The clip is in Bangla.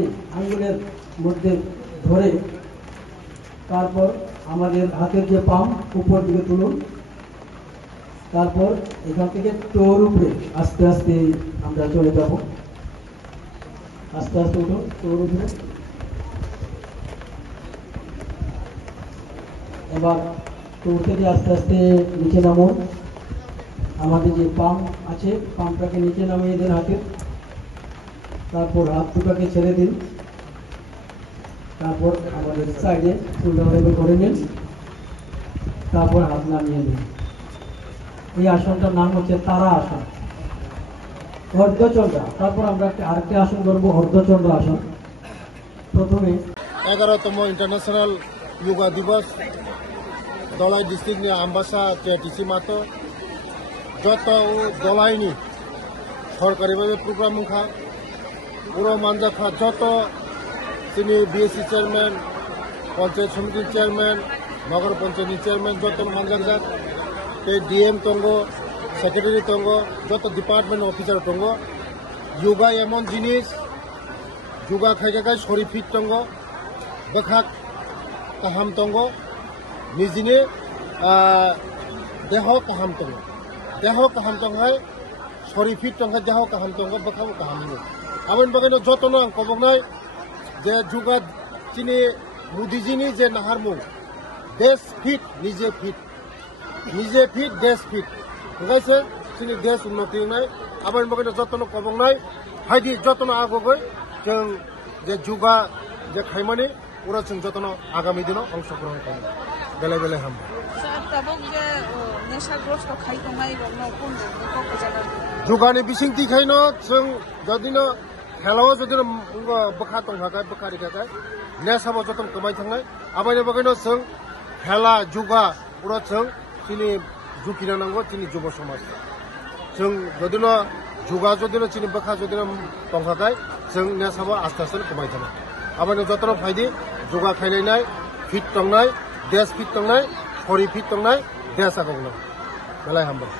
হাতটাকে আঙ্গুলের মধ্যে ধরে তারপর আমাদের হাতের যে পাম উপর দিকে তুলুন। তারপর এখান থেকে টোর উপরে আস্তে আস্তে আমরা চলে যাব। আস্তে আস্তে উঠুন টোর উপরে। এবার টোর থেকে আস্তে আস্তে নিচে নামুন। আমাদের যে পাম্প আছে পাম্পটাকে নিচে নামিয়ে দিন হাতে। তারপর হাত দুটাকে ছেড়ে দিন। তারপর আমাদের সাইডে শোল্ডার লেভেল করে নিন। তারপর হাত নামিয়ে দিন। এই আসনটার নাম হচ্ছে তারা আসন, অর্ধচন্দ্রা। তারপর আমরা আরেকটি আসন করবো অর্ধচন্দ্র আসন। প্রথমে 11তম ইন্টারন্যাশনাল যোগা দিবস দলাই ডিস্ট্রিক্টनि आम्बासा टिसि मातो যত দলাইনি সরকারিভাবে প্রোগ্রাম মুখা পুরো মানজাফা যত তিনি বিএসসি চেয়ারম্যান পঞ্চায়েত সমিতির চেয়ারম্যান নগর পঞ্চায়েতनि চেয়ারম্যান যত মানজাক ডিএম তঙ্গ সেক্রেটারি তঙ্গ যত ডিপার্টমেন্ট অফিসার তঙ্গ যোগা এমন জিনিস যোগা খাইগাय শরীর ফিট তঙ্গ বখাক কাহাম তঙ্গ निजिनि देह काहाम तंगाय शरीर फिट तंगाय देह काहाम तंग बखाव काहाम आबन बगानो जतन आं कबनाय जे जुगा चिनि मोदीजीनि जे नाहारमु देश फिट निजे फिट देश फिट गाइसे चिनि देश उन्नति नाय आबन बगानो जतन कबनाय हायदि जतन आगोगै जों जे जुगा जे खायमानि पुरा जों जतन आगामी दिनाव अंशग्रहण खालामो बेले बेले हम जुगानि बिसिंथि खायनो जों जदिनो खेलाव जदिनो बखा दंखाय बखारि खाय नेसाबो जतन कमाय थांनाय आबायनो बगायनो जों खेला जुगा पुरा जों चिनि जुकिना नांगौ चिनि जुब समाज जों जदिनो जुगा जदिनो चिनि बखा जदिनो दंखाय जों नेसाबो आस्ते आस्ते कमाय थांनाय आबायनो जतन फायदि जुगा खायनाय फिट दंनाय देश फिट दंनाय शरीर फिट दंनाय देश आगौनाय बेलाय हामबाय।